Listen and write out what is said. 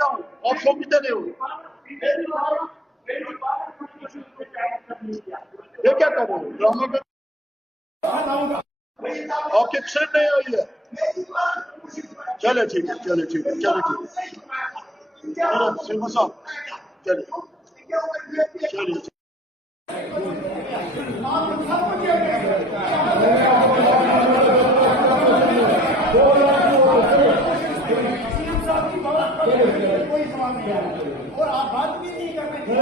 और सोचते नहीं हो ये क्या कर रहे हो ड्रामा कर और किससे नहीं हुई है चले ठीक है चले ठीक है चले ठीक है चलो सिंह साहब चले चलिए और आप बात भी नहीं कर रहे हैं